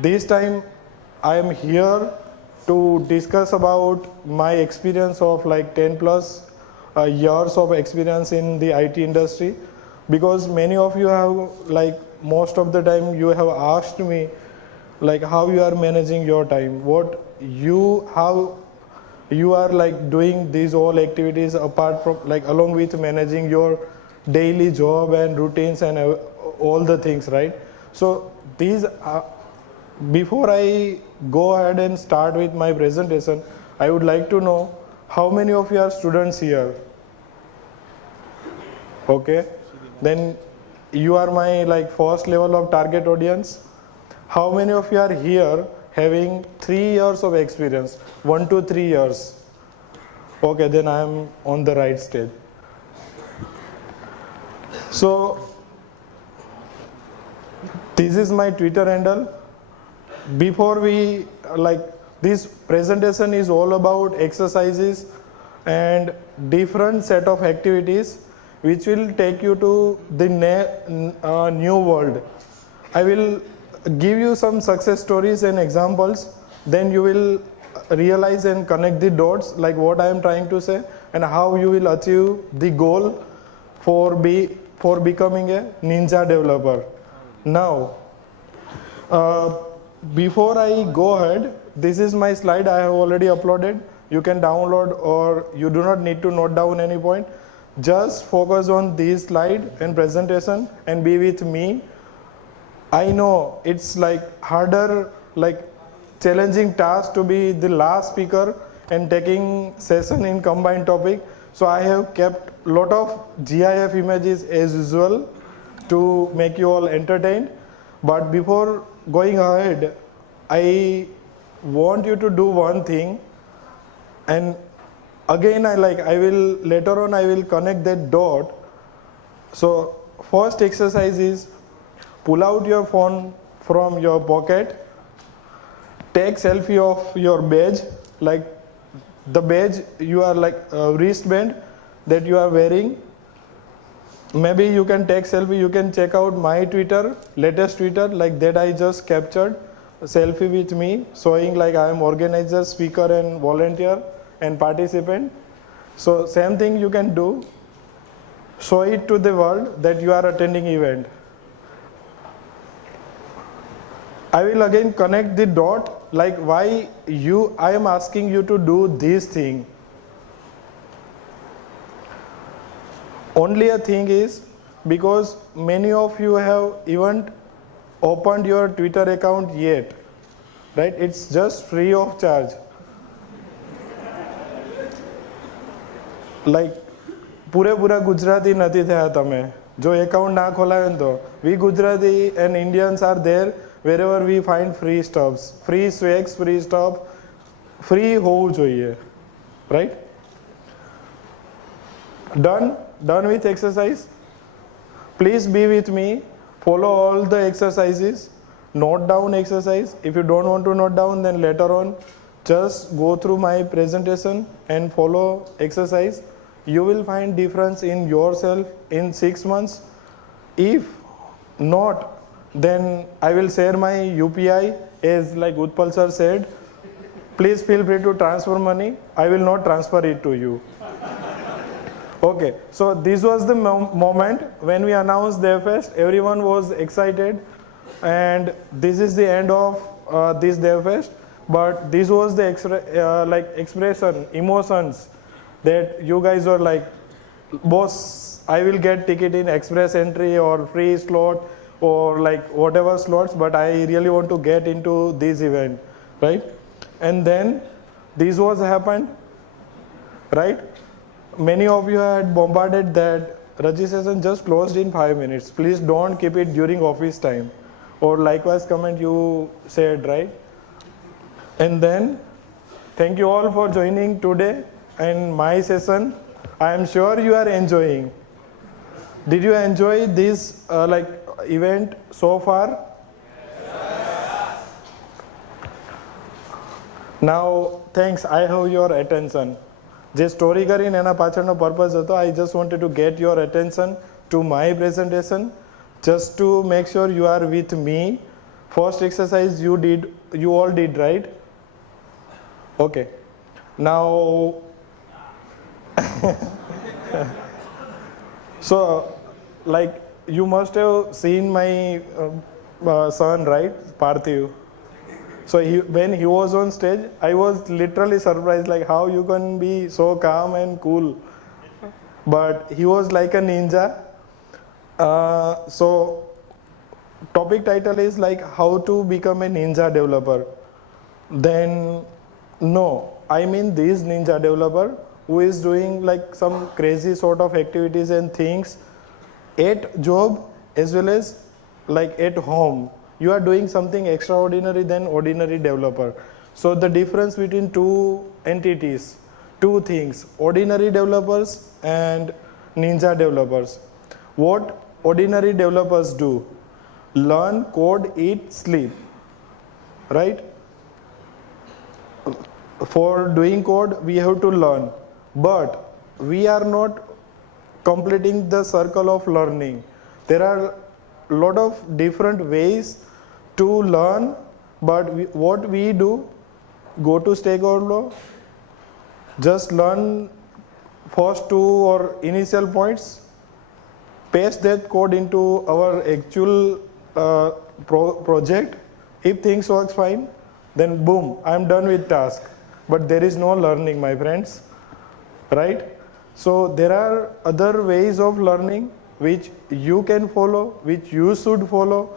this time I am here to discuss about my experience of like 10 plus years of experience in the IT industry, because many of you have, like most of the time you have asked me like how you are managing your time, how you are like doing these all activities apart from, like along with managing your daily job and routines and all the things, right? So these are, before I go ahead and start with my presentation, I would like to know how many of you are students here? Okay, then you are my like first level of target audience. How many of you are here having 3 years of experience, 1 to 3 years? Okay, then I am on the right stage. So this is my Twitter handle. Before we, like, this presentation is all about exercises and different set of activities which will take you to the new world. I will give you some success stories and examples, then you will realize and connect the dots, like what I am trying to say and how you will achieve the goal for becoming a ninja developer. Now, before I go ahead, this is my slide I have already uploaded. You can download, or you do not need to note down any point. Just focus on this slide and presentation and be with me. I know it's like harder, like challenging task to be the last speaker and taking session in combined topic. So I have kept lot of GIF images as usual to make you all entertained. But before going ahead, I want you to do one thing, and again I will later on I will connect that dot. So first exercise is pull out your phone from your pocket, take selfie of your badge, like the badge you are like a wristband that you are wearing. Maybe you can take selfie, you can check out my Twitter, latest Twitter, like that I just captured a selfie with me showing like I am organizer, speaker and volunteer and participant. So same thing you can do, show it to the world that you are attending event. I will again connect the dot, like why I am asking you to do this thing. Only a thing is because many of you have even opened your Twitter account yet, right? It's just free of charge. Like પૂરા ગુજરાતી નથી થયા તમે જો account ના ખોલાવે તો we Gujarati and Indians are there wherever we find free stuffs, free swags, free stuff, free હોવું જોઈએ, right? Done with exercise? Please be with me, follow all the exercises, note down exercise. If you don't want to note down, then later on just go through my presentation and follow exercise. You will find difference in yourself in 6 months. If not, then I will share my UPI, as like Utpal sir said. Please feel free to transfer money. I will not transfer it to you. Okay, so this was the moment when we announced DevFest. Everyone was excited, and this is the end of this DevFest. But this was the like expression, emotions that you guys were like, boss, I will get ticket in express entry or free slot or like whatever slots, but I really want to get into this event, right? And then this was happened, right? Many of you had bombarded that registration just closed in 5 minutes. Please don't keep it during office time. Or likewise comment you said, right? And then thank you all for joining today in my session. I am sure you are enjoying. Did you enjoy this like event so far? Yes. Now, thanks. I have your attention. જે story કરીને એના પાછળનો purpose હતો, I just wanted to get your attention to my presentation, just to make sure you are with me First exercise you all did, right? Okay. Now, so like you must have seen my son, right, Parthiv. So when he was on stage, I was literally surprised, like how you can be so calm and cool. But he was like a ninja. So topic title is like how to become a ninja developer. Then no, I mean this ninja developer who is doing like some crazy sort of activities and things at job as well as like at home. You are doing something extraordinary than ordinary developer. So the difference between two entities, two things, ordinary developers and ninja developers. What ordinary developers do? Learn, code, eat, sleep, right? For doing code, we have to learn, but we are not completing the circle of learning. There are a lot of different ways to learn, but what we do, go to Stack Overflow, just learn first two or initial points, paste that code into our actual project. If things works fine, then boom, I'm done with task. But there is no learning, my friends, right? So there are other ways of learning which you can follow, which you should follow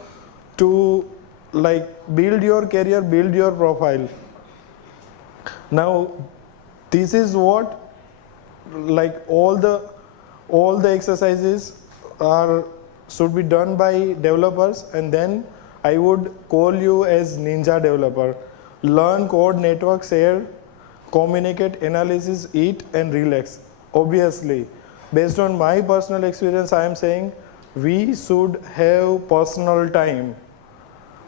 to like build your career, build your profile. Now, this is what like all the exercises should be done by developers, and then I would call you as ninja developer. Learn, code, network, share, communicate, analysis, eat, and relax. Obviously, based on my personal experience, I am saying we should have personal time.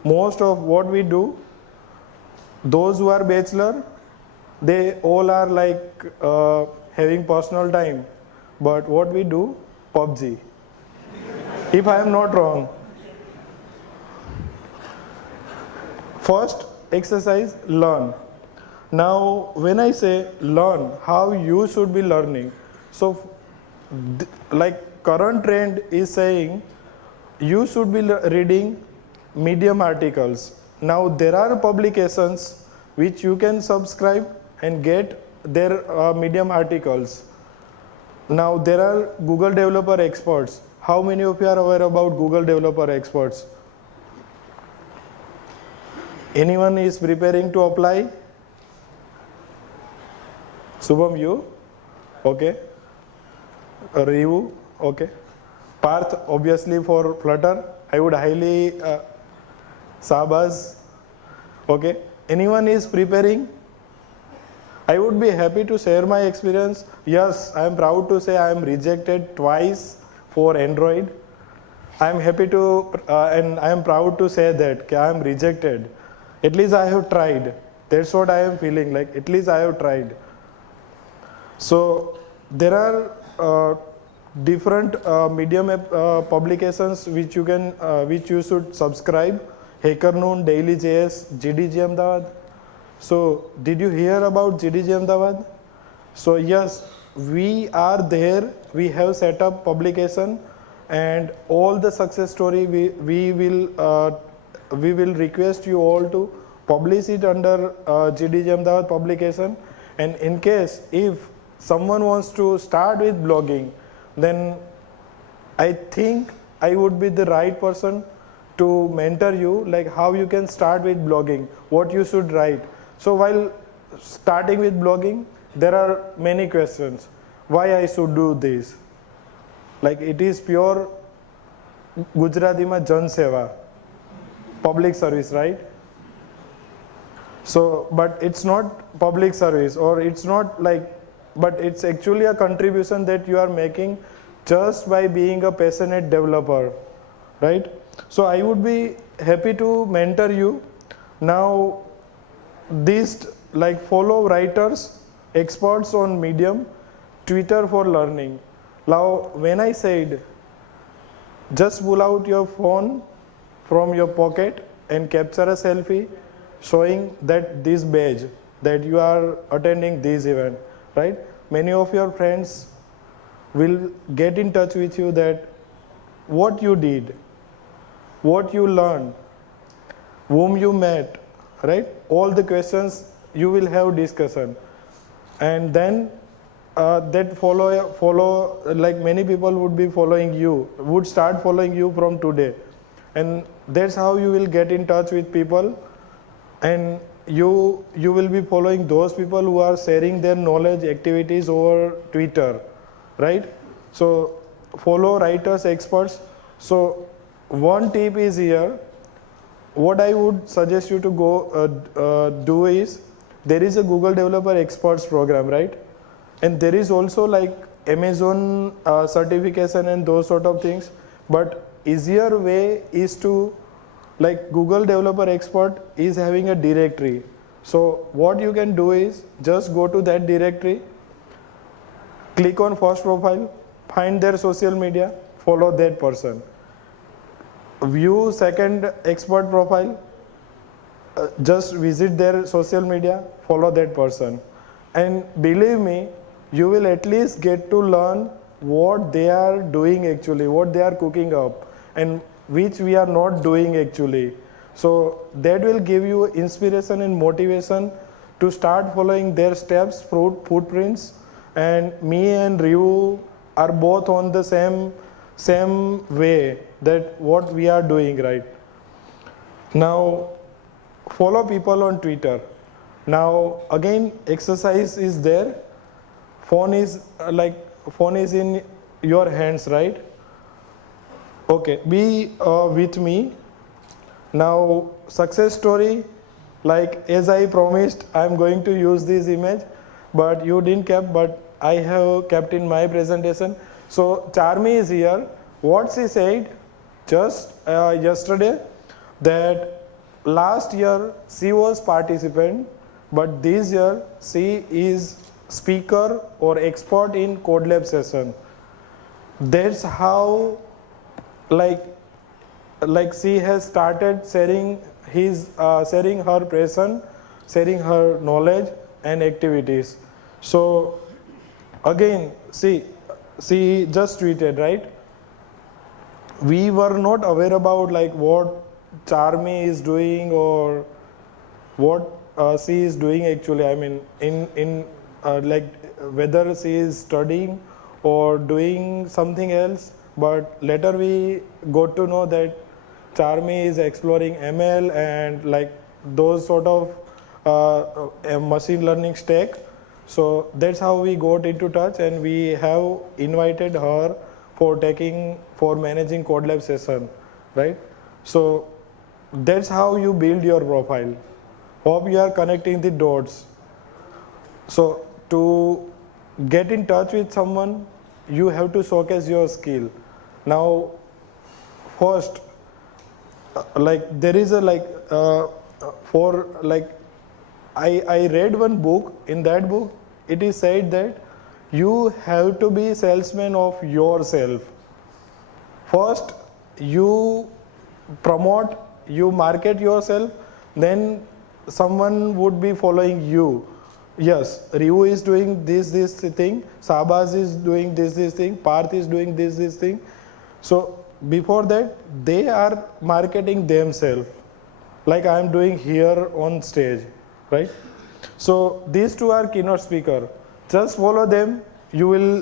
Most of what we do, those who are bachelor, they all are like having personal time. But what we do, PUBG. If I am not wrong. First exercise, learn. Now, when I say learn, how you should be learning. So, like current trend is saying, you should be reading Medium articles. Now, there are publications which you can subscribe and get their Medium articles. Now, there are Google Developer Experts. How many of you are aware about Google Developer Experts? Anyone is preparing to apply? Subham, you? Okay. Rivu? Okay. Parth, obviously for Flutter. I would highly, Sabaz? Okay. Anyone is preparing? I would be happy to share my experience. Yes, I am proud to say I am rejected twice for Android. I am happy to, and I am proud to say that I am rejected. At least I have tried. That's what I am feeling like. At least I have tried. So there are different Medium publications which you should subscribe. HackerNoon, Daily.js, GDG Ahmedabad. So did you hear about GDG Ahmedabad? So yes, we are there. We have set up publication, and all the success story we will request you all to publish it under GDG Ahmedabad publication. And in case if someone wants to start with blogging, then I think I would be the right person to mentor you, like how you can start with blogging, what you should write. So while starting with blogging, there are many questions. Why I should do this? Like it is pure Gujarati ma Jan Seva, public service, right? So, but it's not public service, or it's not like, but it's actually a contribution that you are making just by being a passionate developer, right? So I would be happy to mentor you. Now, these like follow writers, experts on Medium, Twitter for learning. Now, when I said, just pull out your phone from your pocket and capture a selfie showing that this badge, that you are attending this event, right? Many of your friends will get in touch with you that what you did, what you learned, whom you met, right? All the questions you will have discussion, and then that follow like many people would be following you, would start following you from today, and that's how you will get in touch with people, and you will be following those people who are sharing their knowledge activities over Twitter, right? So follow writers, experts. So one tip is here. What I would suggest you to go do is, there is a Google Developer Experts program, right? And there is also like Amazon certification and those sort of things. But easier way is to, like Google Developer Expert is having a directory. So what you can do is just go to that directory, click on first profile, find their social media, follow that person. View second expert profile, just visit their social media, follow that person. And believe me, you will at least get to learn what they are doing actually, what they are cooking up, and which we are not doing actually. So that will give you inspiration and motivation to start following their steps, footprints. And me and Ryu are both on the same way, that what we are doing right now. Follow people on Twitter. Now again, exercise is there. Phone is in your hands, right? Okay, be with me. Now success story, like as I promised, I'm going to use this image, but you didn't kept, but I have kept in my presentation. So Charmi is here. What she said just yesterday, that last year she was participant, but this year she is speaker or expert in code lab session. That's how like she has started sharing her presence, sharing her knowledge and activities. So again, she just tweeted, right? We were not aware about like what Charmi is doing or what she is doing actually. I mean, in like whether she is studying or doing something else. But later we got to know that Charmi is exploring ML and like those sort of machine learning stack. So that's how we got into touch, and we have invited her for managing code lab session, right? So that's how you build your profile. Hope you are connecting the dots. So to get in touch with someone, you have to showcase your skill. Now first, like there is a I read one book. In that book it is said that you have to be salesman of yourself. First you promote, you market yourself, then someone would be following you. Yes, Ryu is doing this thing, Sabaz is doing this thing, Parth is doing this thing. So before that they are marketing themselves, like I am doing here on stage, right? So these two are keynote speaker. Just follow them, you will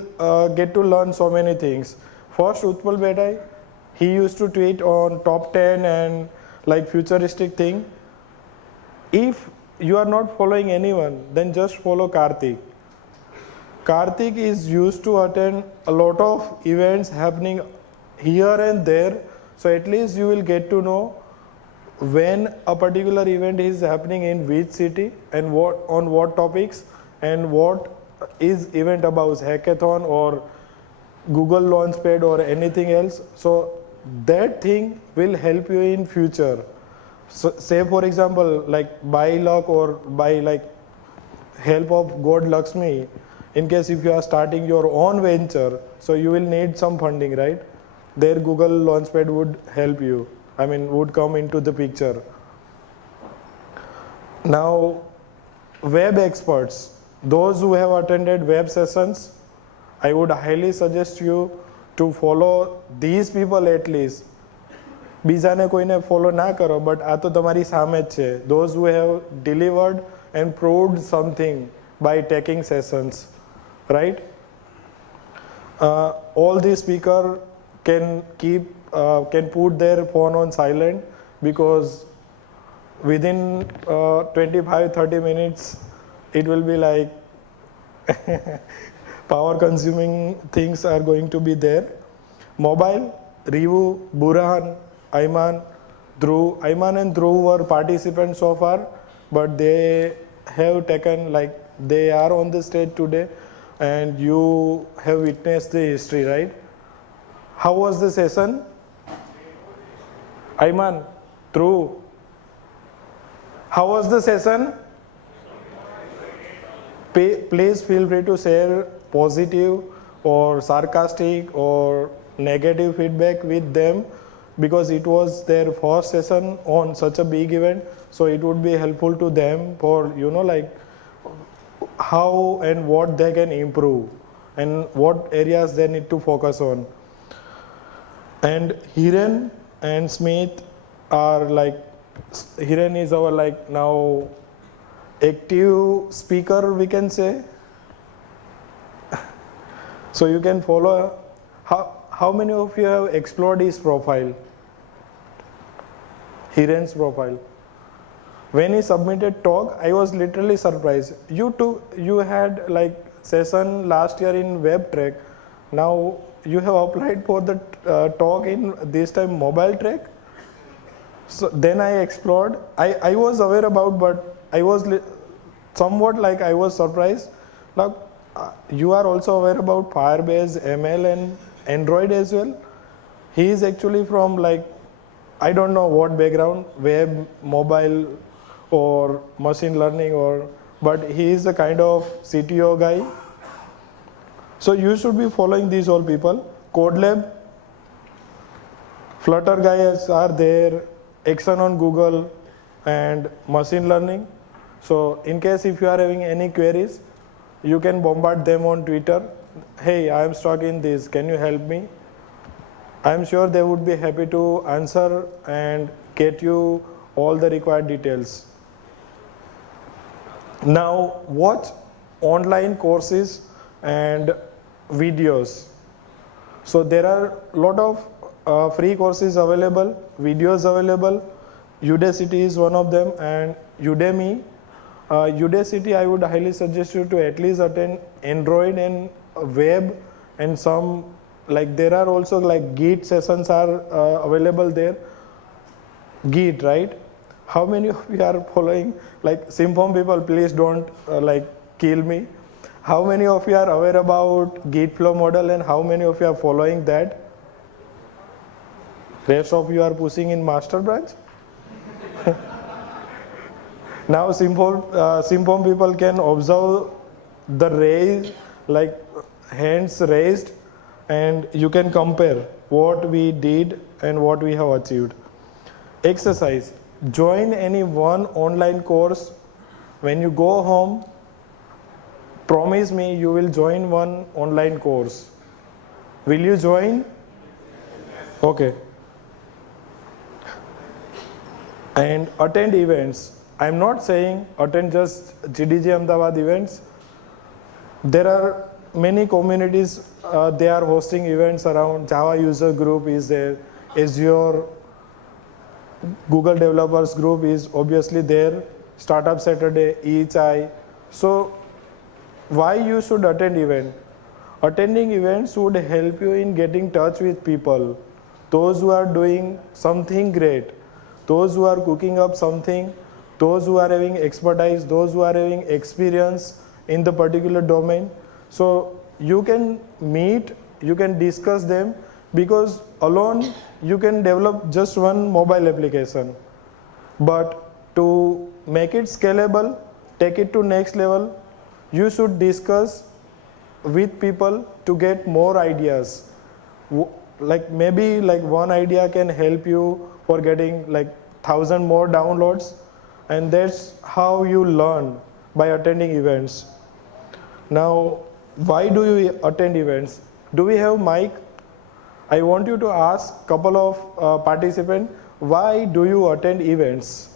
get to learn so many things. First, Utpal Bedai, he used to tweet on top 10 and like futuristic thing. If you are not following anyone, then just follow Karthik. Karthik is used to attend a lot of events happening here and there, so at least you will get to know when a particular event is happening in which city and on what topics, and what is event about, hackathon or Google Launchpad or anything else. So that thing will help you in future. So say for example, like by luck or by like help of God Lakshmi, in case if you are starting your own venture, so you will need some funding, right? There Google Launchpad would help you, I mean would come into the picture. Now, web experts, those who have attended web sessions, I would highly suggest you to follow these people at least. બીજાને કોઈને follow ના કરો, but આ તો તમારી સામે જ છે. Those who have delivered and proved something by taking sessions, right? All the speaker can put their phone on silent, because within 25-30 minutes it will be like power consuming things are going to be there. Mobile, Rivu, Burhan, Ayman, Dhruv. Ayman and Dhruv were participants so far, but they have taken, like, they are on the stage today, and you have witnessed the history, right? How was the session? Ayman, Dhruv, how was the session? Please feel free to share positive or sarcastic or negative feedback with them, because it was their first session on such a big event, so it would be helpful to them for, like, how and what they can improve and what areas they need to focus on. And Hiren and Smith are like, Hiren is our, like, now active speaker, we can say. So you can follow. How many of you have explored his profile? Hiren's profile. When he submitted talk, I was literally surprised. You had like session last year in web track. Now you have applied for the talk in this time mobile track. So then I explored. I was aware about, but I was somewhat like I was surprised. Now you are also aware about Firebase, ML and Android as well. He is actually from, like, I don't know what background, web, mobile or machine learning, but he is a kind of CTO guy. So you should be following these all people. CodeLab, Flutter guys are there, Action on Google and machine learning. So in case if you are having any queries, you can bombard them on Twitter. Hey, I am stuck in this, can you help me? I am sure they would be happy to answer and get you all the required details. Now watch online courses and videos. So there are a lot of free courses available, videos available. Udacity is one of them, and Udemy. Udacity, I would highly suggest you to at least attend Android and web, and some, like, there are also like Git sessions are available there. Git, right? How many of you are following, like, Symphony people, please don't like kill me. How many of you are aware about Git flow model, and how many of you are following that? Rest of you are pushing in master branch. Now Symphony people can observe the raise, like hands raised, and you can compare what we did and what we have achieved. Exercise. Join any one online course. When you go home, promise me you will join one online course. Will you join? Okay. And attend events. I'm not saying attend just GDG Ahmedabad events. There are many communities, they are hosting events around. Java user group is there. Azure, Google developers group is obviously there. Startup Saturday, EHI. So why you should attend event? Attending events would help you in getting touch with people. Those who are doing something great. Those who are cooking up something. Those who are having expertise. Those who are having experience in the particular domain. So you can meet, you can discuss them, because alone you can develop just one mobile application. But to make it scalable, take it to next level, you should discuss with people to get more ideas. Like maybe like one idea can help you for getting like 1,000 more downloads. and that's how you learn, by attending events. Now, why do you attend events? Do we have mic? I want you to ask couple of participants, why do you attend events?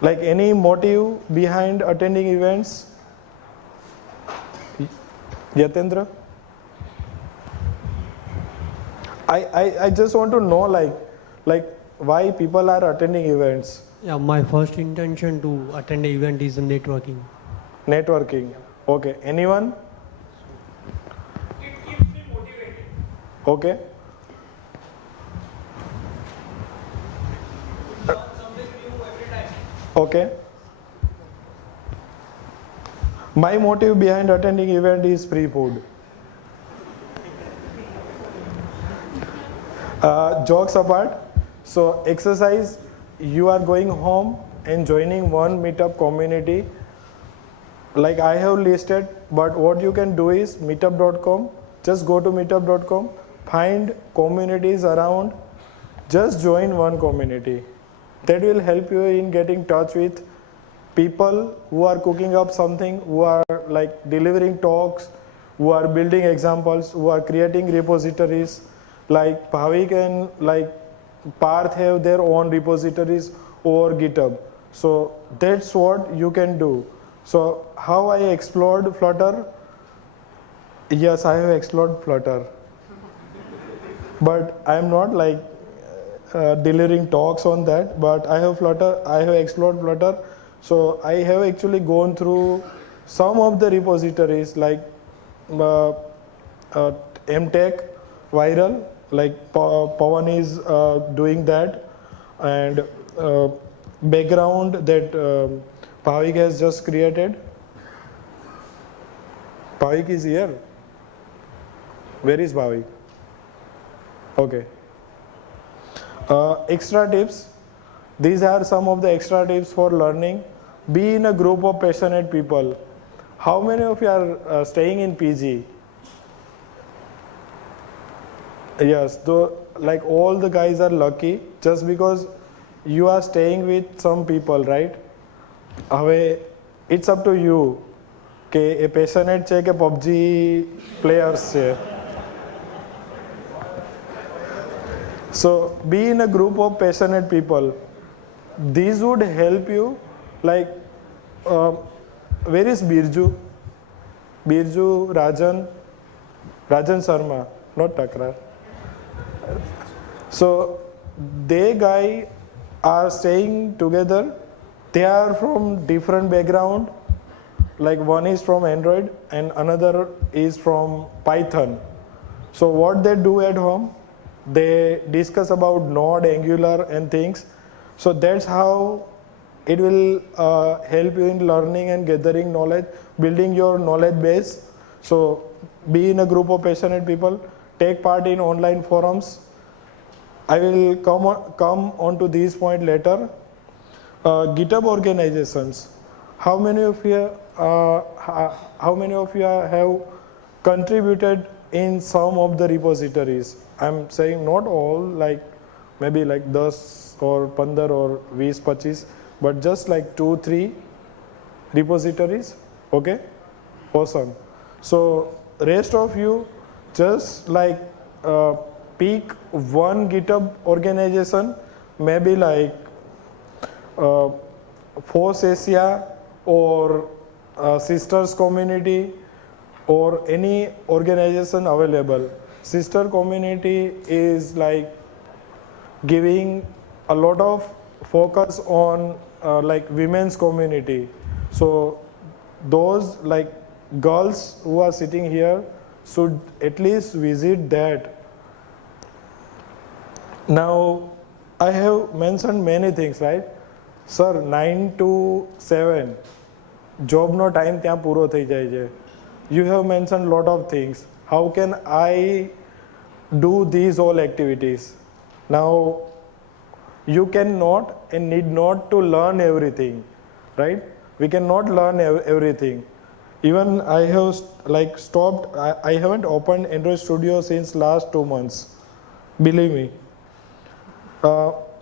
Like any motive behind attending events? Yatendra? I just want to know like why people are attending events. Yeah, my first intention to attend an event is networking. Networking. Okay. Anyone? It keeps me motivated. Okay. Something new every time. Okay. My motive behind attending event is free food. Jokes apart, so exercise, you are going home and joining one meetup community. Like I have listed, but what you can do is meetup.com, just go to meetup.com, find communities around, just join one community. That will help you in getting touch with people who are cooking up something, who are like delivering talks, who are building examples, who are creating repositories. Like Bhavik and like Parth have their own repositories over GitHub. So that's what you can do. So how I explored Flutter? Yes, I have explored Flutter. But I am not like delivering talks on that, but I have explored Flutter. So I have actually gone through some of the repositories like MTech, Viral, like Pawan is doing that, and background that Bhavik has just created. Bhavik is here. Where is Bhavik? Okay. Extra tips. These are some of the extra tips for learning. Be in a group of passionate people. How many of you are staying in PG? Yes, though, like all the guys are lucky just because you are staying with some people, right? હવે it's up to you કે એ passionate છે કે PUBG players છે. So be in a group of passionate people. These would help you. Like, where is Birju? Birju, Rajan Sharma, not Takrar. So they guys are staying together. They are from different background. Like one is from Android and another is from Python. So what they do at home, they discuss about Node, Angular and things. So that's how it will help you in learning and gathering knowledge, building your knowledge base. So be in a group of passionate people, take part in online forums. I will come on to these points later. Github Organizations. How many of you have contributed in some of the repositories? I'm saying not all, like maybe like 10 or 15 or 20, 25, but just like 2-3 repositories. Okay, awesome. So rest of you just like pick one GitHub organization, maybe like Force Asia or Sisters Community or any organization available. Sister Community is like giving a lot of focus on like women's community. So those like girls who are sitting here should at least visit that. Now I have mentioned many things, right? Sir, 9 to 7 job no time ત્યાં પૂરો થઈ જાય છે. You have mentioned lot of things. How can I do these all activities? Now you cannot and need not to learn everything, right? We cannot learn everything. Even I have like stopped, I haven't opened Android Studio since last 2 months, believe me.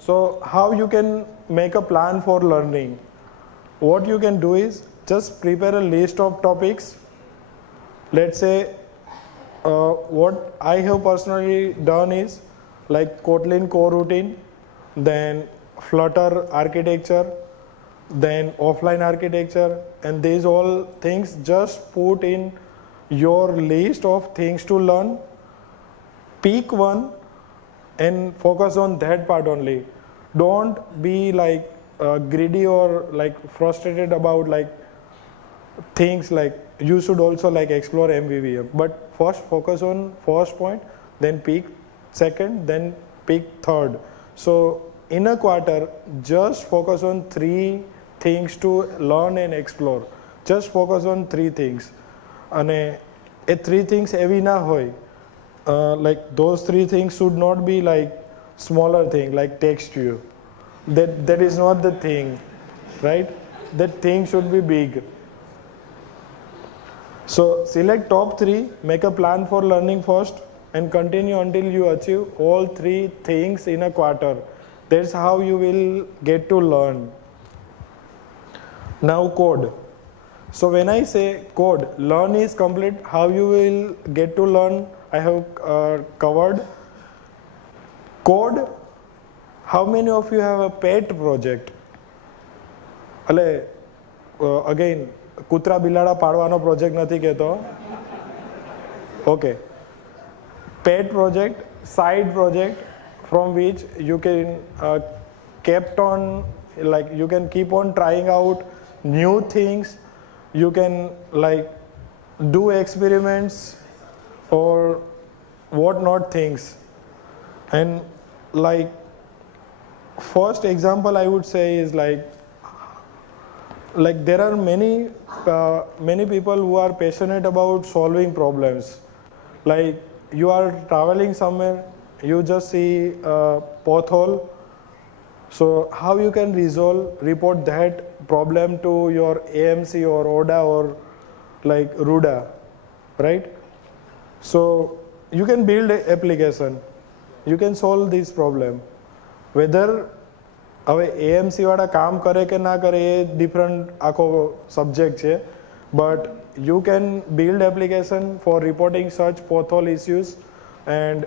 So how you can make a plan for learning? What you can do is just prepare a list of topics. Let's say what I have personally done is like Kotlin core routine, then Flutter architecture, then offline architecture, and these all things just put in your list of things to learn. Pick one and focus on that part only. Don't be like greedy or like frustrated about like things like you should also like explore MVVM, but first focus on first point, then pick second, then pick third. So in a quarter, just focus on 3 things to learn and explore. Just focus on 3 things. And a 3 things evi na hoy. Like those 3 things should not be like smaller thing like text view. That is not the thing, right? That thing should be big. So select top 3, make a plan for learning first, and continue until you achieve all 3 things in a quarter. That's how you will get to learn. Now code. So when I say code, learn is complete. How you will get to learn, I have covered. Code, how many of you have a pet project? Again, કૂતરા બિલાડા પાડવાનો project નથી કહેતો. Okay. Pet project, side project from which you can kept on, like you can keep on trying out new things. You can like do experiments or what not things. And like first example I would say is like there are many people who are passionate about solving problems. Like you are traveling somewhere, you just see a pothole. So how you can report that problem to your AMC or ODA or like RUDA, right? So you can build an application, you can solve this problem. Whether હવે AMC વાળા કામ કરે કે ના કરે એ different આખો subject છે, but you can build application for reporting such pothole issues, and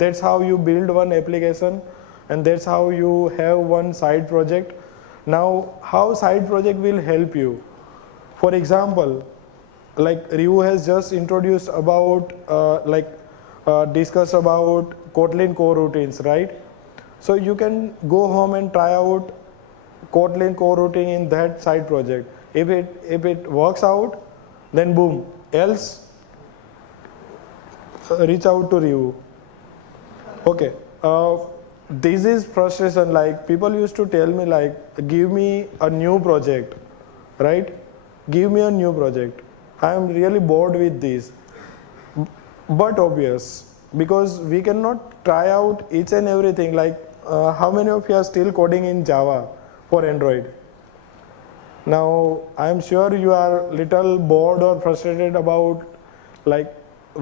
that's how you build one application, and that's how you have one side project. Now how side project will help you? For example, like Ryu has just introduced about discuss about Kotlin core routines, right? So you can go home and try out Kotlin core routine in that side project. If it works out, then boom. Else, reach out to Ryu. Okay. This is frustration. Like people used to tell me like, give me a new project, right? Give me a new project. I am really bored with this. But obvious, because we cannot try out each and everything. Like how many of you are still coding in Java for Android? Now I am sure you are little bored or frustrated about like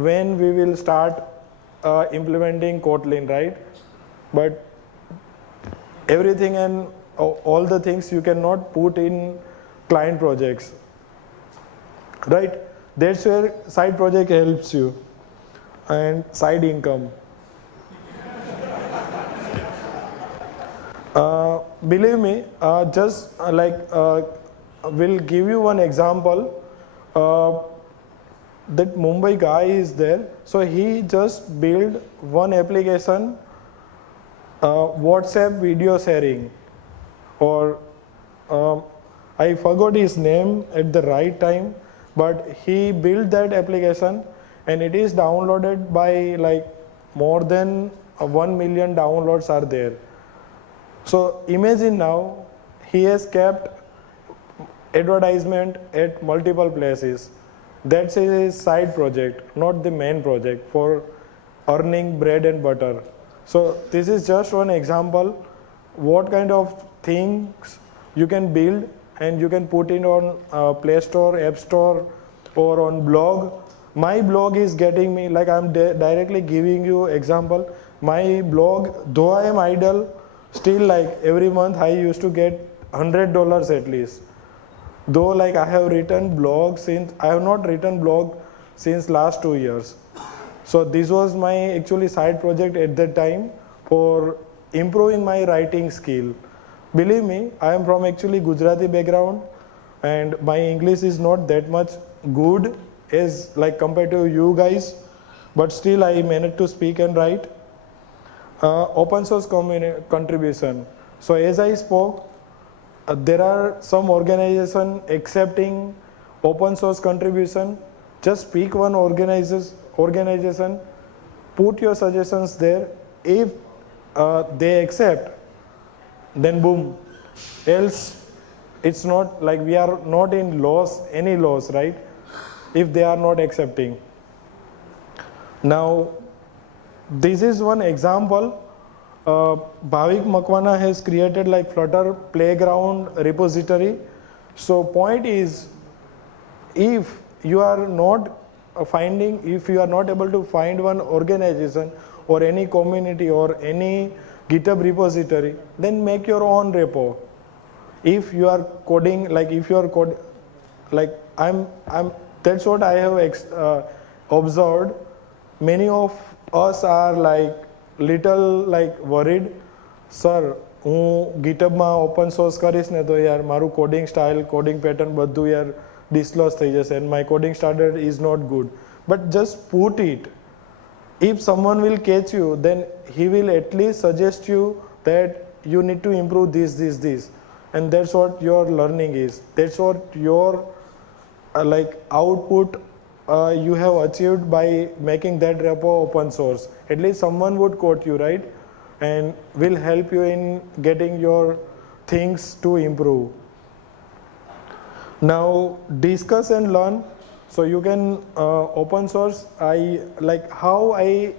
when we will start implementing Kotlin, right? But everything and all the things you cannot put in client projects, right? That's where side project helps you. And side income. Believe me, will give you one example. That Mumbai guy is there, so he just built one application, WhatsApp video sharing, or I forgot his name at the right time, but he built that application and it is downloaded by like more than 1 million downloads are there. So imagine now he has kept advertisement at multiple places. That's his side project, not the main project for earning bread and butter. So this is just one example what kind of things you can build and you can put it on Play Store, App Store, or on blog. My blog is getting me, like I'm directly giving you example. My blog, though I am idle, Still, like every month I used to get $100 at least. Though like I have written blog since, I have not written blog since last 2 years. So this was my actually side project at that time for improving my writing skill. Believe me, I am from actually Gujarati background and my English is not that much good as like compared to you guys, but still I managed to speak and write. Open source contribution. So as I spoke, there are some organizations accepting open source contribution. Just pick one organization, put your suggestions there. If they accept, then boom. Else, it's not like we are not in any loss, right? If they are not accepting. Now, this is one example. Bhavik Makwana has created like Flutter Playground repository. So point is, if you are not if you are not able to find one organization or any community or any GitHub repository, then make your own repo. If you are coding, like if you are code, like that's what I have observed. Many of us are like little like worried, sir, હું ગીટબમાં open source કરીશ ને તો યાર મારું coding style coding pattern બધું યાર ડિસક્લોઝ થઈ જશે and my coding standard is not good. But just put it. If someone will catch you, then he will at least suggest you that you need to improve this. And that's what your learning is. That's what your like output you have achieved by making that repo open source. At least someone would quote you, right? And will help you in getting your things to improve. Now discuss and learn. So you can open source. I like how I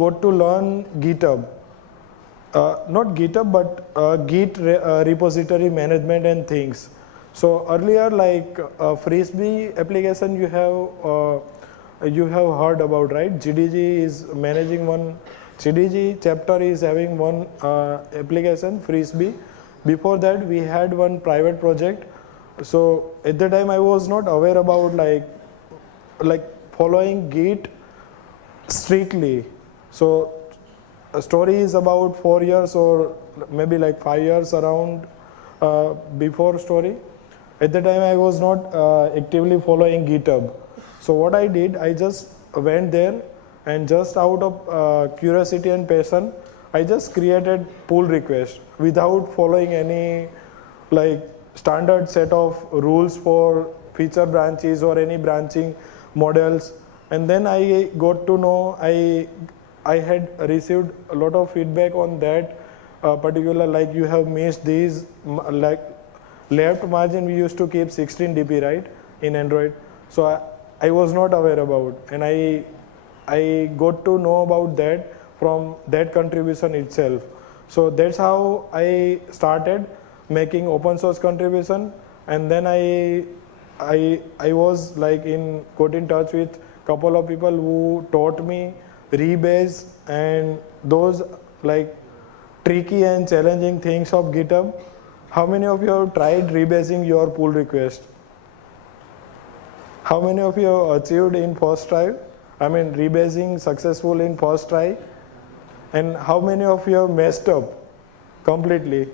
got to learn GitHub. Not GitHub, but Git repository management and things. So earlier, like Frisbee application, you have heard about, right? GDG is managing one. GDG chapter is having one application, Frisbee. Before that, we had one private project. So at the time, I was not aware about like following Git strictly. So a story is about 4 years or maybe like 5 years around before story. At the time, I was not actively following GitHub. So what I did, I just went there and just out of curiosity and passion, I just created pull request without following any like standard set of rules for feature branches or any branching models. And then I got to know I had received a lot of feedback on that particular, like you have missed these, like left margin we used to keep 16 dp, right, in Android. So I was not aware about, and I got to know about that from that contribution itself. So that's how I started making open source contribution, and then I was like got in touch with couple of people who taught me rebase and those like tricky and challenging things of GitHub. How many of you have tried rebasing your pull request? How many of you have achieved in first try? I mean rebasing successful in first try? And how many of you have messed up completely?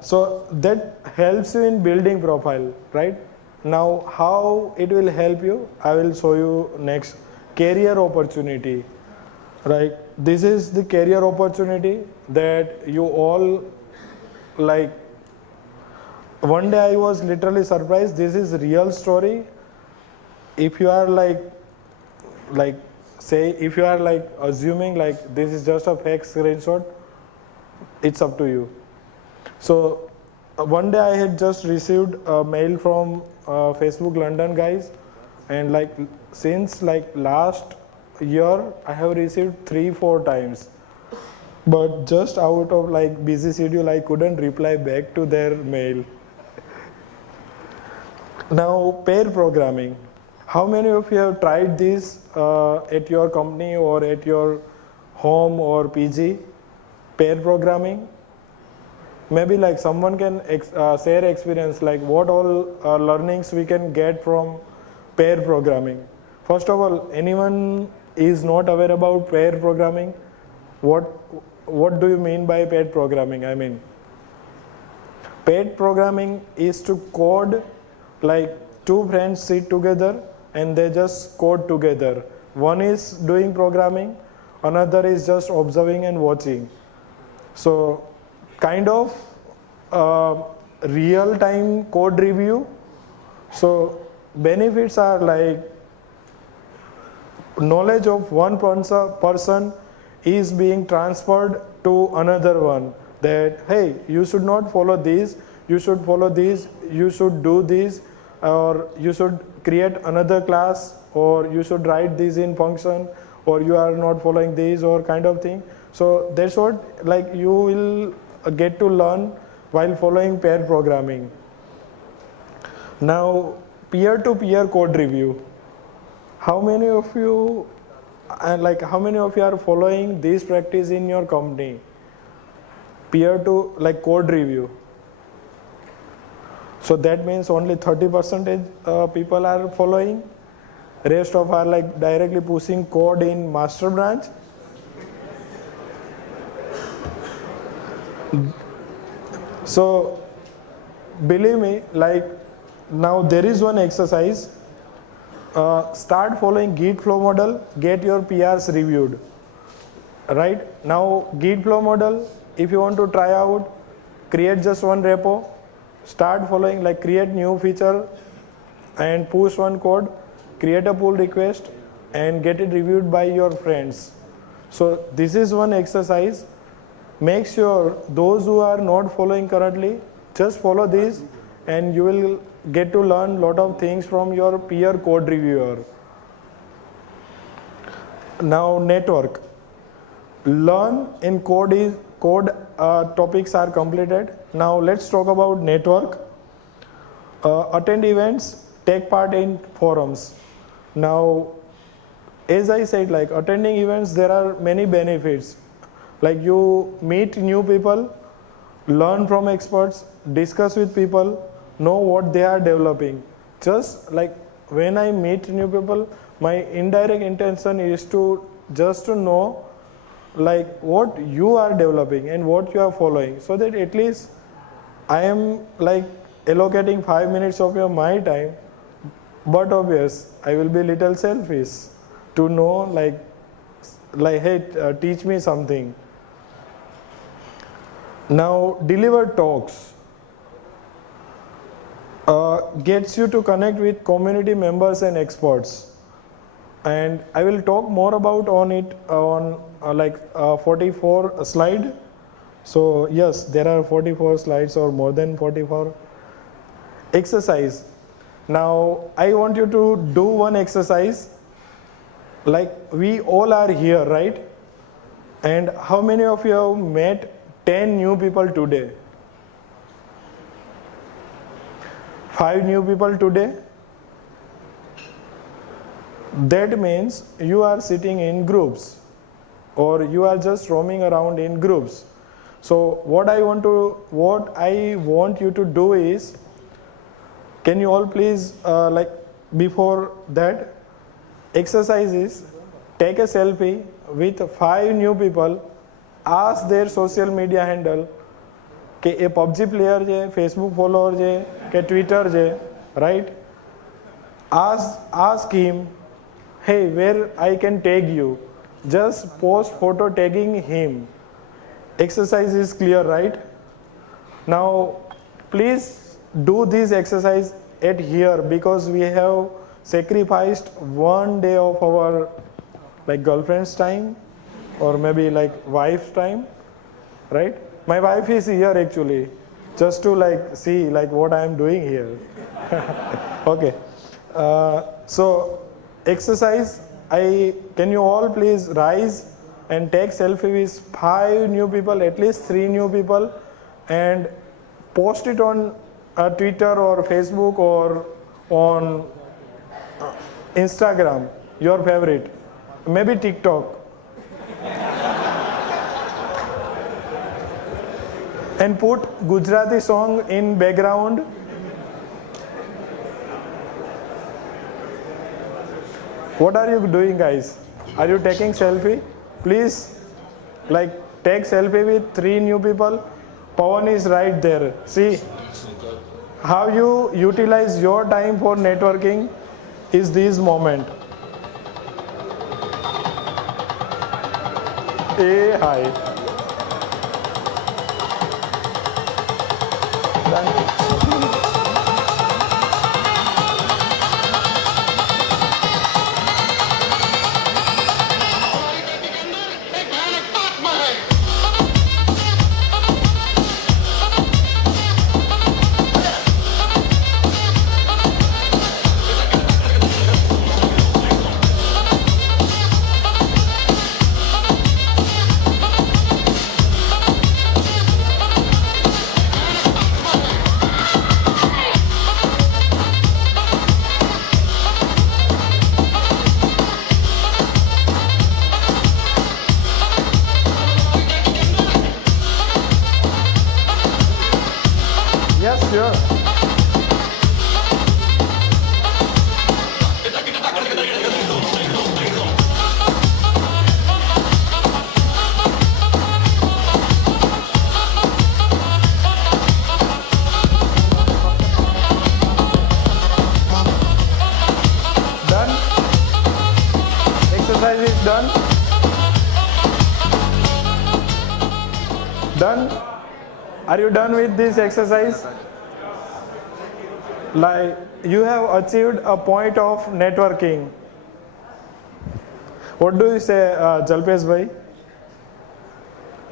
So that helps you in building profile, right? Now how it will help you, I will show you next. Career opportunity, right? This is the career opportunity that you all like. One day I was literally surprised. This is real story. If you are like say if you are like assuming like this is just a fake screenshot, it's up to you. So one day I had just received a mail from Facebook London guys, and like since like last year I have received 3-4 times, but just out of like busy schedule I couldn't reply back to their mail. Now pair programming. How many of you have tried this at your company or at your home or PG, pair programming? Maybe like someone can share experience, like what all learnings we can get from pair programming. First of all, anyone is not aware about pair programming? What do you mean by pair programming? I mean, pair programming is to code, like two friends sit together and they just code together. One is doing programming, another is just observing and watching. So kind of real-time code review. So benefits are like knowledge of one person is being transferred to another one, that hey, you should not follow this, you should follow this, you should do this, or you should create another class, or you should write this in function, or you are not following this, or kind of thing. So that's what like you will get to learn while following pair programming. Now, peer-to-peer code review. How many of you are following this practice in your company? Peer-to code review. So that means only 30% people are following. Rest of are like directly pushing code in master branch. So believe me, like now there is one exercise. Start following Git flow model, get your PRs reviewed. Right now, Git flow model, if you want to try out, create just one repo, start following, like create new feature and push one code, create a pull request and get it reviewed by your friends. So this is one exercise. Make sure those who are not following currently, just follow this and you will get to learn a lot of things from your peer code reviewer. Now network. Learn in code topics are completed. Now let's talk about network. Attend events, take part in forums. Now, as I said, like attending events, there are many benefits. Like you meet new people, learn from experts, discuss with people, know what they are developing. Just like when I meet new people, my indirect intention is to just to know like what you are developing and what you are following, so that at least I am like allocating 5 minutes of my time, but obvious I will be little selfish to know like hey, teach me something. Now deliver talks. Gets you to connect with community members and experts, and I will talk more about on it on 44 slide. So yes, there are 44 slides or more than 44. Exercise. Now I want you to do one exercise. Like we all are here, right? And how many of you have met 10 new people today? 5 new people today? That means you are sitting in groups or you are just roaming around in groups. So what I want you to do is, can you all please before that exercise is take a selfie with 5 new people, ask their social media handle કે એ PUBG player છે, Facebook follower છે કે Twitter છે, right? Ask him, hey, where I can tag you? Just post photo tagging him. Exercise is clear, right? Now please do this exercise at here, because we have sacrificed 1 day of our like girlfriend's time or maybe like wife's time, right? My wife is here actually just to like see like what I am doing here. Okay. So exercise, can you all please rise and take selfie with 5 new people, at least 3 new people, and post it on Twitter or Facebook or on Instagram, your favorite, maybe TikTok. And put Gujarati song in background. What are you doing, guys? Are you taking selfie? Please, like, take selfie with 3 new people. Pawan is right there. See how you utilize your time for networking is this moment. Hey, hi. Done. Yes, sure. Done. Exercise is done. Done. Are you done with this exercise? Like, you have achieved a point of networking. What do you say, Jalpesh bhai?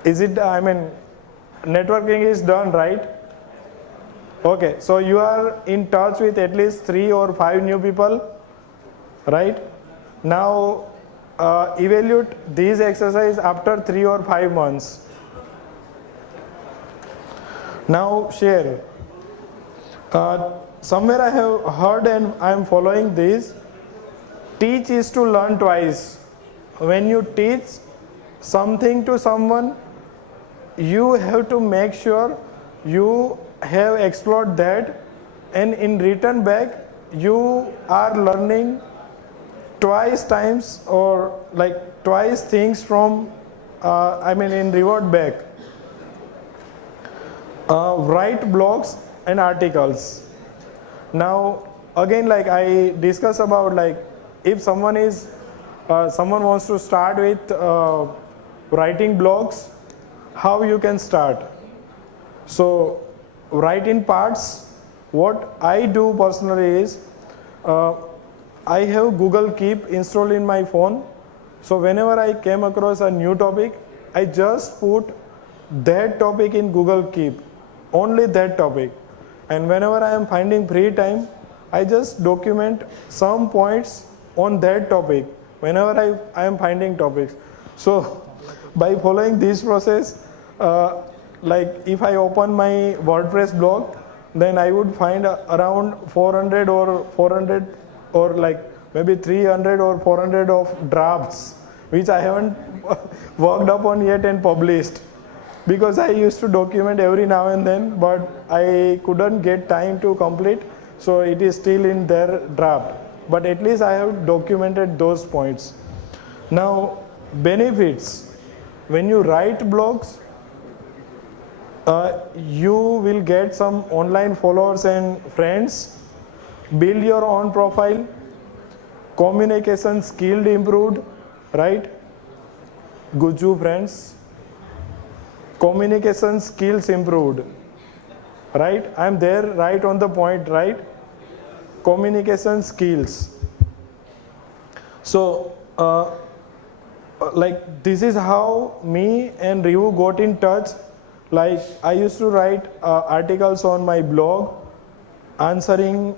Is it, I mean, networking is done, right? Okay, so you are in touch with at least 3 or 5 new people, right? Now, evaluate these exercise after 3 or 5 months. Now, share. Somewhere I have heard and I am following this. Teach is to learn twice. When you teach something to someone, you have to make sure you have explored that, and in return back, you are learning twice times or like twice things from, in reward back. Write blogs and articles. Now again, like I discuss about, like if someone is someone wants to start with writing blogs, how you can start. So write in parts. What I do personally is I have Google Keep installed in my phone. So whenever I came across a new topic, I just put that topic in Google Keep, only that topic. And whenever I am finding free time, I just document some points on that topic whenever I am finding topics. So by following this process, like if I open my WordPress blog, then I would find around 400 or like maybe 300 or 400 of drafts which I haven't worked upon yet and published, because I used to document every now and then, but I couldn't get time to complete, so it is still in their draft. But at least I have documented those points. Now, benefits. When you write blogs, you will get some online followers and friends, build your own profile, communication skill improved, right? Guju friends. Communication skills improved, right? I'm there right on the point, right? Communication skills. So, like this is how me and Rivu got in touch. Like I used to write articles on my blog, answering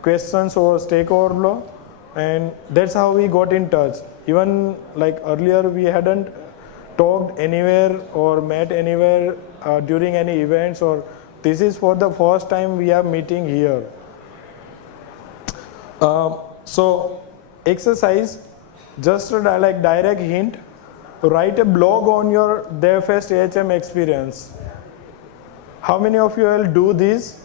questions over Stack Overflow, and that's how we got in touch. Even like earlier we hadn't talked anywhere or met anywhere during any events, or this is for the first time we are meeting here. So exercise, just a like direct hint, write a blog on your DevFest AHM experience. How many of you will do this?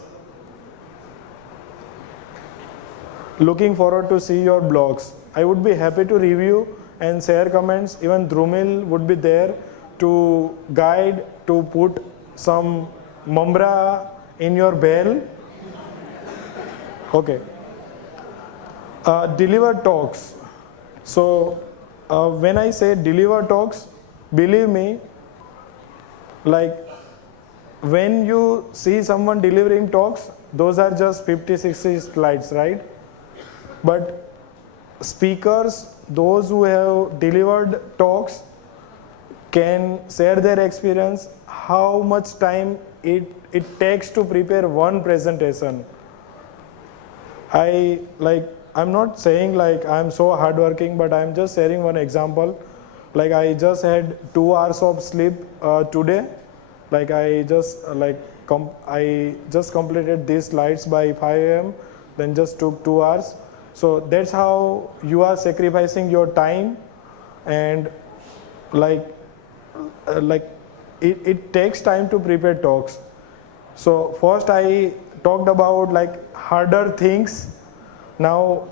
Looking forward to see your blogs. I would be happy to review and share comments. Even Drumil would be there to guide, to put some mambra in your bell. Okay. Deliver talks. So when I say deliver talks, believe me, like when you see someone delivering talks, those are just 50, 60 slides, right? But speakers, those who have delivered talks, can share their experience, how much time it takes to prepare one presentation. I'm not saying like I'm so hardworking, but I'm just sharing one example. Like I just had 2 hours of sleep today. Like I just completed these slides by 5 a.m. Then just took 2 hours. So that's how you are sacrificing your time, and it takes time to prepare talks. So first I talked about like harder things. Now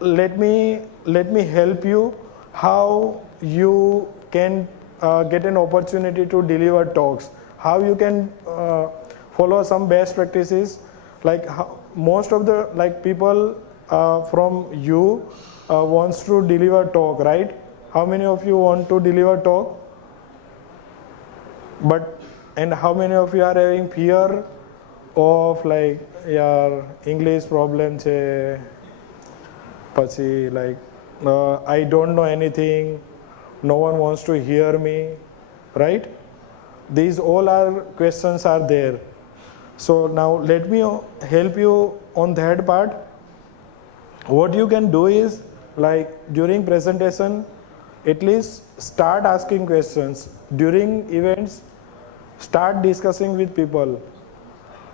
let me help you how you can get an opportunity to deliver talks, how you can follow some best practices. Like how, most of the people from you wants to deliver talk, right? How many of you want to deliver talk? And how many of you are having fear of like, yaar, English problem che, pachi like I don't know anything, no one wants to hear me, right? These all are questions are there. So now let me help you on that part. What you can do is, like during presentation, at least start asking questions. During events, start discussing with people.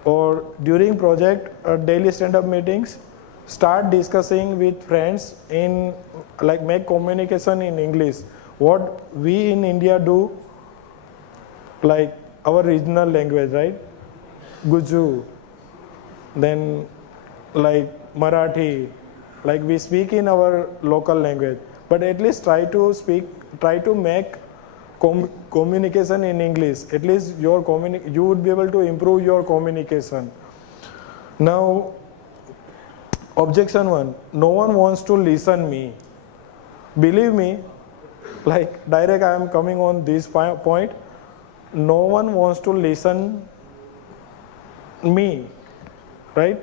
Or during project or daily stand-up meetings, start discussing with friends in like make communication in English. What we in India do, like our regional language, right? Guju, then like Marathi, like we speak in our local language, but at least try to make communication in English. At least you would be able to improve your communication. Now, objection 1, no one wants to listen me. Believe me, like direct I am coming on this point, no one wants to listen me, right?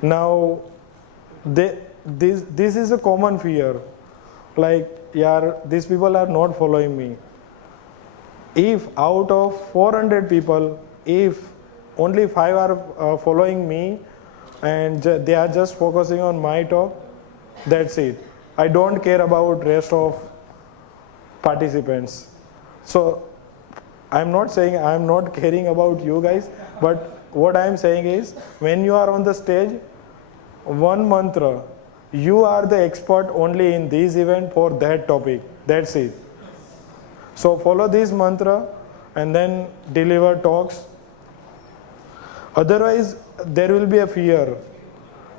Now, this is a common fear. Like, yeah, these people are not following me. If out of 400 people, if only 5 are following me and they are just focusing on my talk, that's it. I don't care about rest of participants. So I'm not saying I'm not caring about you guys, but what I'm saying is when you are on the stage, one mantra, you are the expert only in this event for that topic. That's it. So follow this mantra and then deliver talks. Otherwise, there will be a fear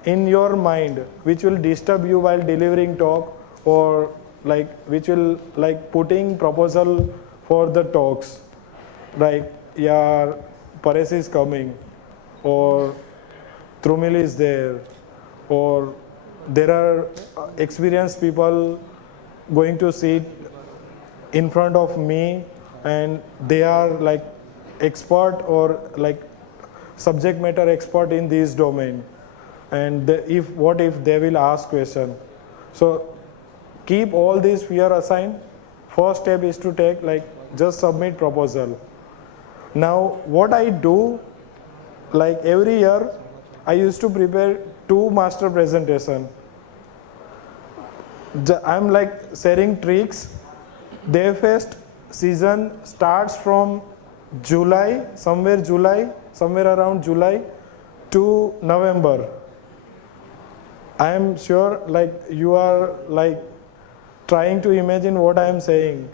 in your mind which will disturb you while delivering talk, or like which will like putting proposal for the talks. Like, yeah, Paresh is coming, or Trumil is there, or there are experienced people going to sit in front of me and they are like expert or like subject matter expert in this domain, and what if they will ask question. So keep all these fear aside. First step is to take like just submit proposal. Now what I do, like every year I used to prepare 2 master presentation. I'm like sharing tricks. DevFest season starts from July, somewhere around July to November. I am sure like you are like trying to imagine what I am saying,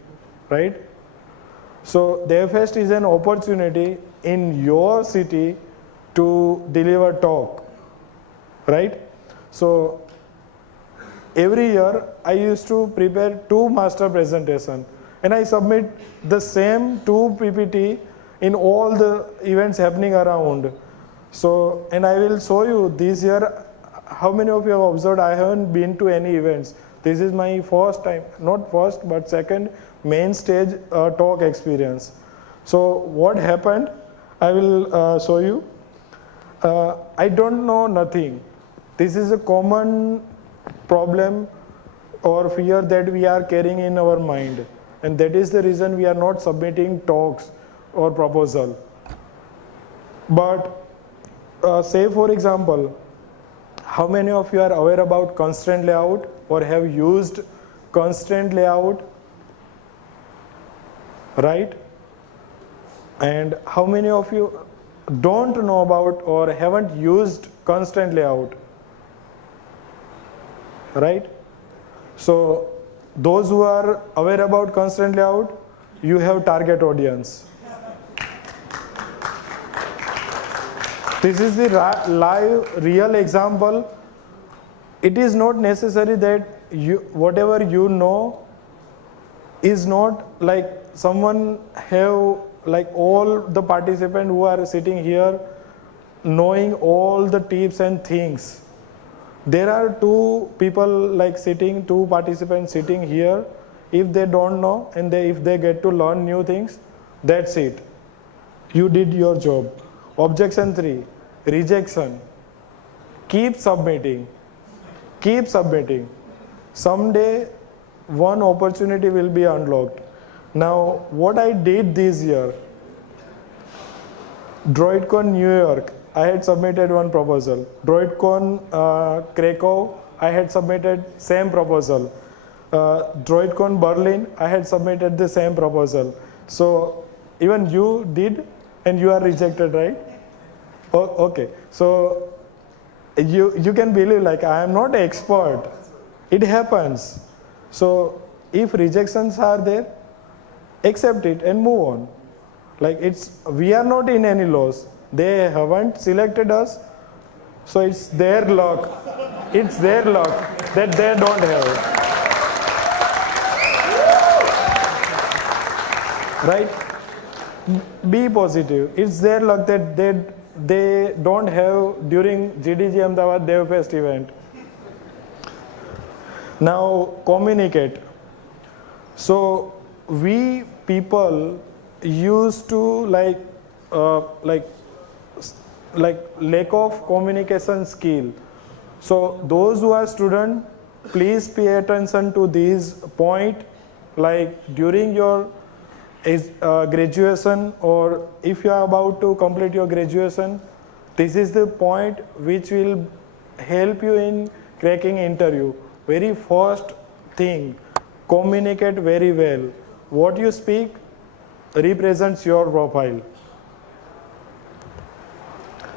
right? So DevFest is an opportunity in your city to deliver talk, right? So every year I used to prepare 2 master presentation and I submit the same 2 PPT in all the events happening around. So, and I will show you this year, how many of you have observed I haven't been to any events. This is my first time, not first, but second main stage talk experience. So what happened, I will show you. I don't know nothing. This is a common problem or fear that we are carrying in our mind. And that is the reason we are not submitting talks or proposal. But say for example, how many of you are aware about constraint layout or have used constraint layout, right? And how many of you don't know about or haven't used constraint layout, right? So those who are aware about constraint layout, you have target audience. This is the live, real example. It is not necessary that you, whatever you know is not like someone have like all the participants who are sitting here knowing all the tips and things. There are 2 people like sitting, 2 participants sitting here. If they don't know and if they get to learn new things, that's it. You did your job. Objection 3, rejection. Keep submitting. Keep submitting. Someday one opportunity will be unlocked. Now what I did this year, DroidCon New York, I had submitted one proposal. DroidCon Krakow, I had submitted same proposal. DroidCon Berlin, I had submitted the same proposal. So even you did and you are rejected, right? Oh, okay, so you can believe like I am not an expert. It happens. So if rejections are there, accept it and move on. Like we are not in any loss. They haven't selected us, so it's their luck. It's their luck that they don't have. Right? Be positive. It's their luck that they don't have during GDG Ahmedabad DevFest event. Now communicate. So we people used to like lack of communication skill. So those who are student, please pay attention to this point. Like during your graduation, or if you are about to complete your graduation, this is the point which will help you in cracking interview. Very first thing, communicate very well. What you speak represents your profile.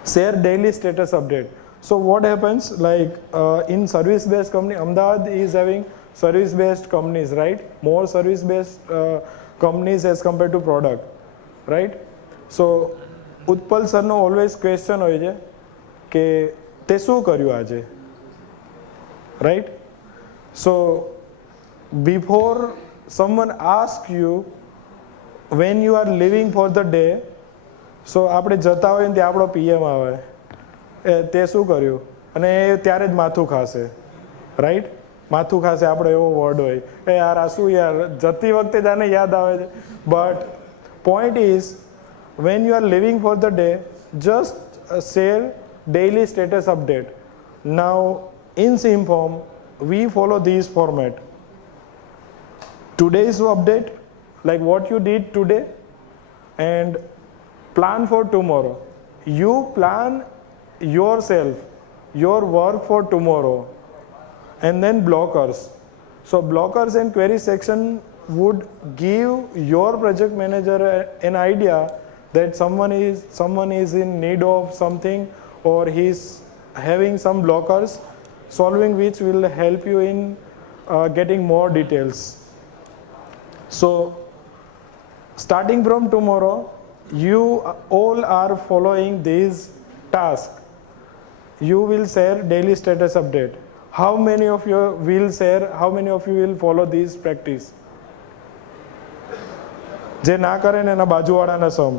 Share daily status update. So what happens, like in service-based company, Ahmedabad is having service-based companies, right? More service-based companies as compared to product, right? So Utpal sir no always question hoy છે કે તે શું કર્યું આજે, right? So before someone asks you when you are leaving for the day, so આપણે જતા હોય ને ત્યાં આપણો PM આવે, તે શું કર્યું, અને ત્યારે જ માથું ખાશે, રાઈટ? માથું ખાશે આપણો એવો વર્ડ હોય, યાર આ શું યાર, જતી વખતે જાને યાદ આવે છે. But point is when you are leaving for the day, just share daily status update. Now in Simform we follow this format. Today's update, like what you did today, and plan for tomorrow. You plan yourself, your work for tomorrow, and then blockers. So blockers and query section would give your project manager an idea that someone is in need of something, or he's having some blockers. solving which will help you in getting more details. So starting from tomorrow, you all are following these tasks. You will share daily status update. How many of you will share? How many of you will follow this practice? જે ના કરે ને એના બાજુવાળાના સમ.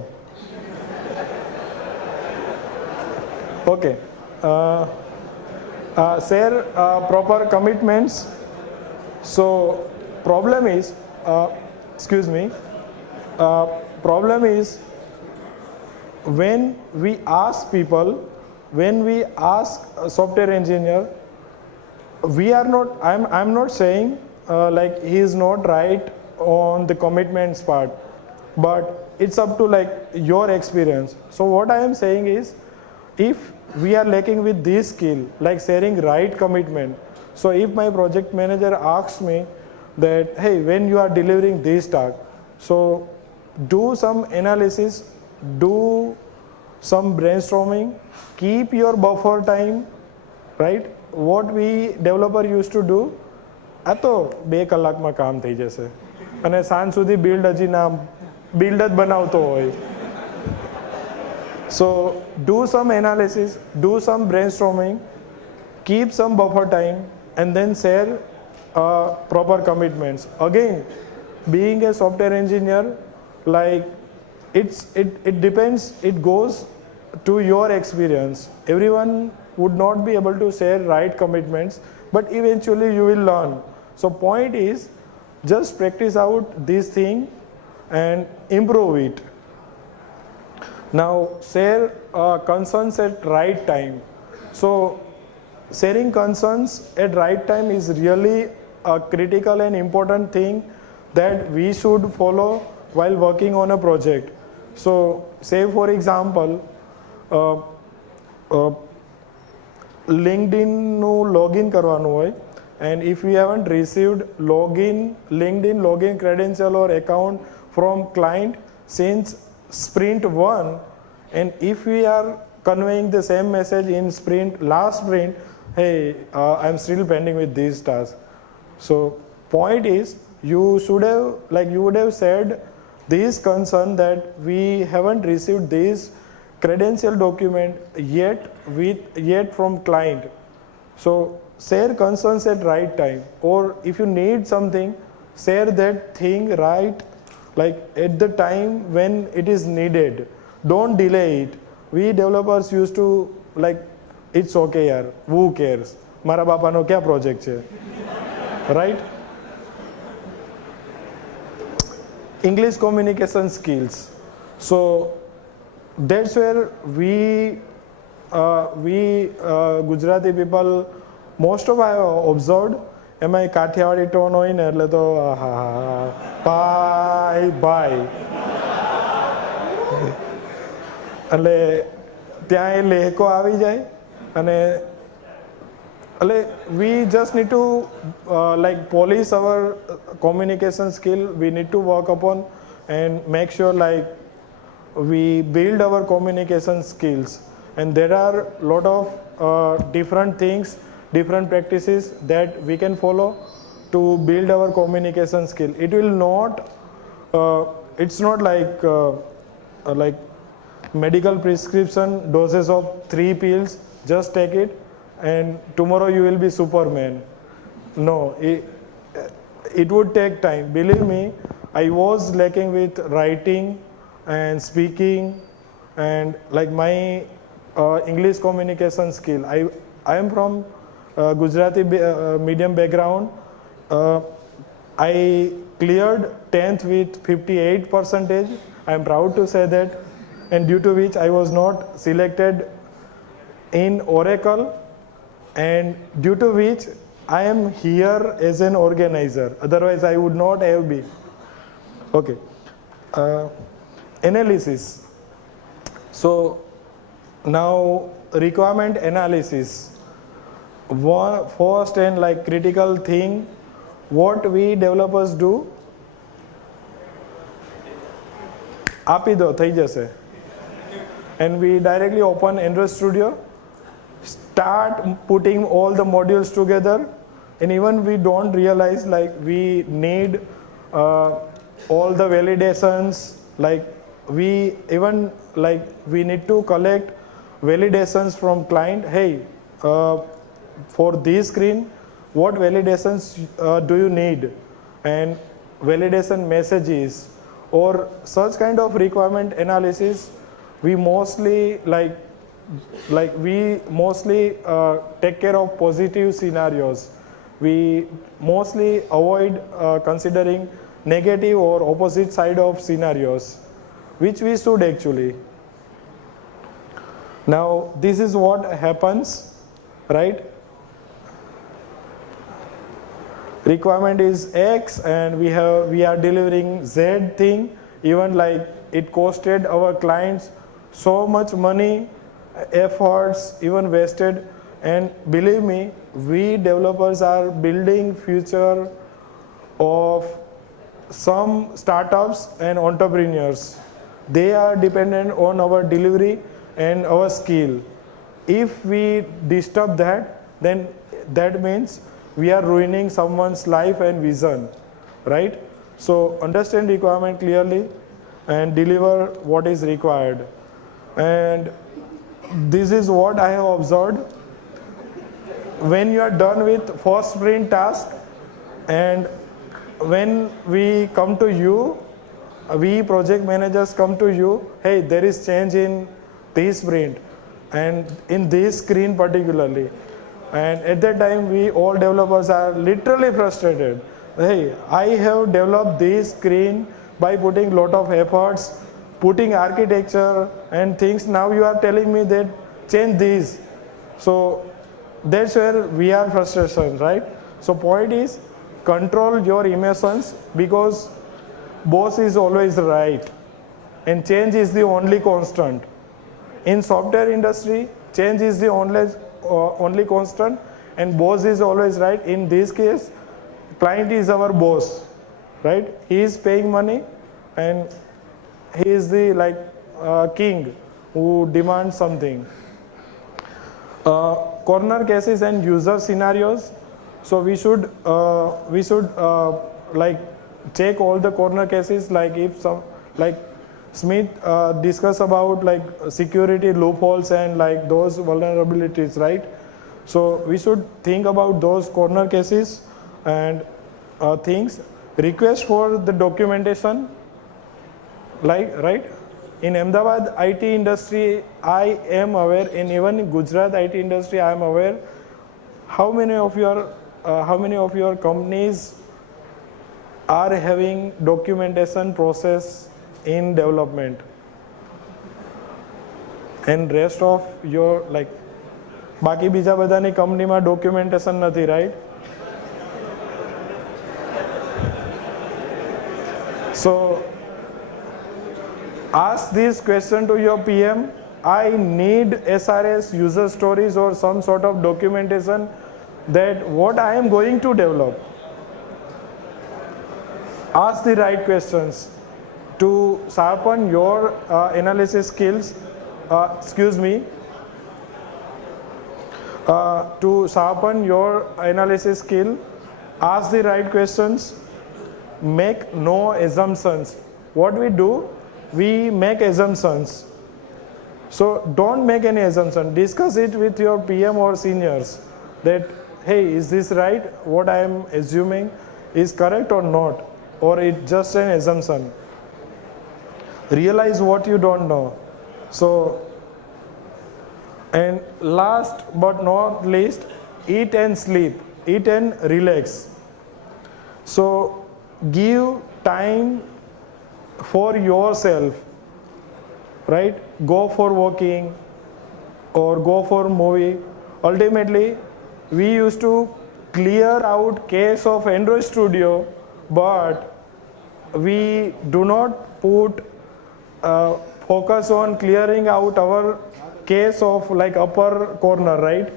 Okay. Share proper commitments. So problem is, problem is when we ask people, when we ask a software engineer, we are not, I'm not saying like he is not right on the commitments part, but it's up to like your experience. So what I am saying is, if we are lacking with this skill, like sharing right commitment, so if my project manager asks me that, hey, when you are delivering this task, so do some analysis, do some brainstorming, keep your buffer time, right? What we developer used to do, આ તો 2 કલાકમાં કામ થઈ જશે અને સાંજ સુધી build હજી ના બિલ્ડ જ બનાવતો હોય. So do some analysis, do some brainstorming, keep some buffer time, and then share proper commitments. Again, being a software engineer, like it depends, it goes to your experience. Everyone would not be able to share right commitments, but eventually you will learn. So point is, just practice out this thing and improve it. Now share concerns at right time. So sharing concerns at right time is really a critical and important thing that we should follow while working on a project. So say for example, LinkedIn નું login કરવાનું હોય, and if we haven't received LinkedIn login credential or account from client since sprint 1, and if we are conveying the same message in last sprint, hey, I'm still pending with these tasks. So point is, you would have said this concern that we haven't received this credential document yet from client. So share concerns at right time, or if you need something, share that thing right, like at the time when it is needed. Don't delay it. We developers used to like, it's okay yaar, who cares, mara bapa no kya project છે, right? English communication skills. So that's where we Gujarati people, most of I have observed, એમાં Kathiawadi tone હોય ને એટલે તો ભાઈ એટલે ત્યાં એ લહેકો આવી જાય અને એટલે we just need to like polish our communication skill. We need to work upon and make sure like we build our communication skills, and there are lot of different things, different practices that we can follow to build our communication skill. It will not it's not like medical prescription doses of 3 pills, just take it and tomorrow you will be Superman. No, it would take time. Believe me, I was lacking with writing and speaking and like my English communication skill. I am from Gujarati medium background. I cleared 10th with 58%. I am proud to say that, and due to which I was not selected in Oracle, and due to which I am here as an organizer. Otherwise I would not have been. Okay. Analysis. So now requirement analysis. First and like critical thing, what we developers do, આપી દો થઈ જશે, and we directly open Android Studio start putting all the modules together, and even we don't realize like we need all the validations, like we even like we need to collect validations from client. Hey, for this screen, what validations do you need, and validation messages or such kind of requirement analysis. We mostly take care of positive scenarios. We mostly avoid considering negative or opposite side of scenarios, which we should actually. Now this is what happens, right? Requirement is X and we are delivering Z thing. Even like it costed our clients so much money, efforts even wasted, and believe me, we developers are building future of some startups and entrepreneurs. They are dependent on our delivery and our skill. If we disturb that, then that means we are ruining someone's life and vision, right? So understand requirement clearly and deliver what is required. And this is what I have observed. When you are done with first sprint task, and when we come to you, we project managers come to you, hey, there is change in this sprint and in this screen particularly. And at that time, we all developers are literally frustrated. Hey, I have developed this screen by putting lot of efforts, putting architecture and things. Now you are telling me that change this. So that's where we are frustration, right? So point is, control your emotions, because boss is always right and change is the only constant. In software industry, change is the only constant and boss is always right. In this case, client is our boss, right? He is paying money and he is the king who demands something. Corner cases and user scenarios. So we should check all the corner cases. Like if some Smith discuss about security loopholes and those vulnerabilities, right? So we should think about those corner cases and things. Request for the documentation, right? In Ahmedabad IT industry, I am aware, and even in Gujarat IT industry, I am aware. How many of your companies are having documentation process in development, and rest of your બાકી બીજા બધાની કંપનીમાં documentation નથી, right? So ask this question to your PM. I need SRS, user stories, or some sort of documentation that what I am going to develop. Ask the right questions to sharpen your analysis skills. To sharpen your analysis skill, ask the right questions. Make no assumptions. What we do, we make assumptions. So don't make any assumption. Discuss it with your PM or seniors that, hey, is this right? What I am assuming is correct or not? Or it's just an assumption. Realize what you don't know. So, and last but not least, eat and sleep. Eat and relax. So give time for yourself, right? Go for walking or go for movie. Ultimately, we used to clear out case of Android Studio, but we do not put focus on clearing out our case of upper corner, right?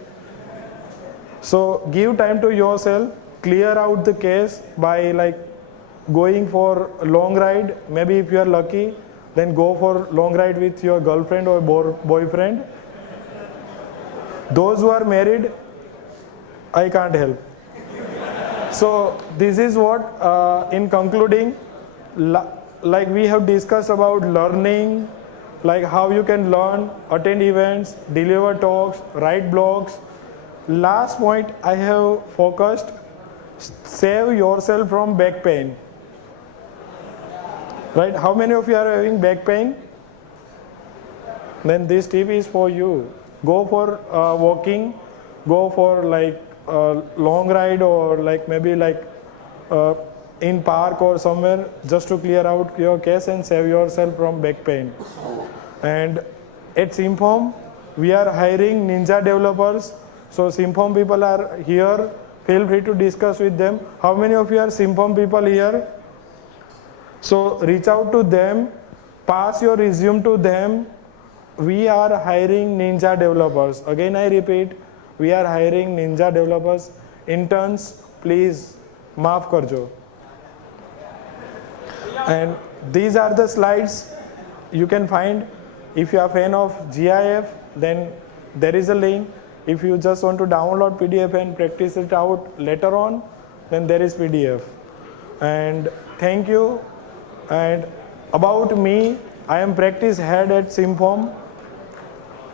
So give time to yourself, clear out the case by going for a long ride. Maybe if you are lucky, then go for long ride with your girlfriend or boyfriend. Those who are married, I can't help. So this is what, in concluding, like we have discussed about learning, like how you can learn, attend events, deliver talks, write blogs. Last point I have focused, save yourself from back pain. Right? How many of you are having back pain? Then this tip is for you. Go for walking, go for like a long ride, or like maybe like in park or somewhere, just to clear out your case and save yourself from back pain. And at Simform, we are hiring ninja developers. So Simform people are here. Feel free to discuss with them. How many of you are Simform people here? So reach out to them, pass your resume to them. We are hiring ninja developers. Again, I repeat, we are hiring ninja developers. Interns, please, maaf karjo. And these are the slides you can find. If you are a fan of GIF, then there is a link. If you just want to download PDF and practice it out later on, then there is PDF. And thank you. And about me, I am practice head at Simform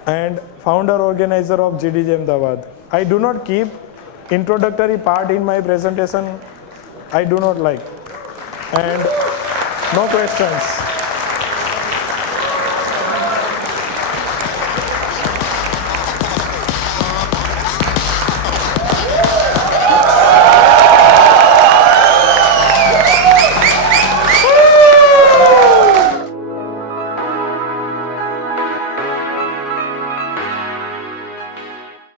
and founder organizer of GDG Ahmedabad. I do not keep introductory part in my presentation. I do not like. And no questions.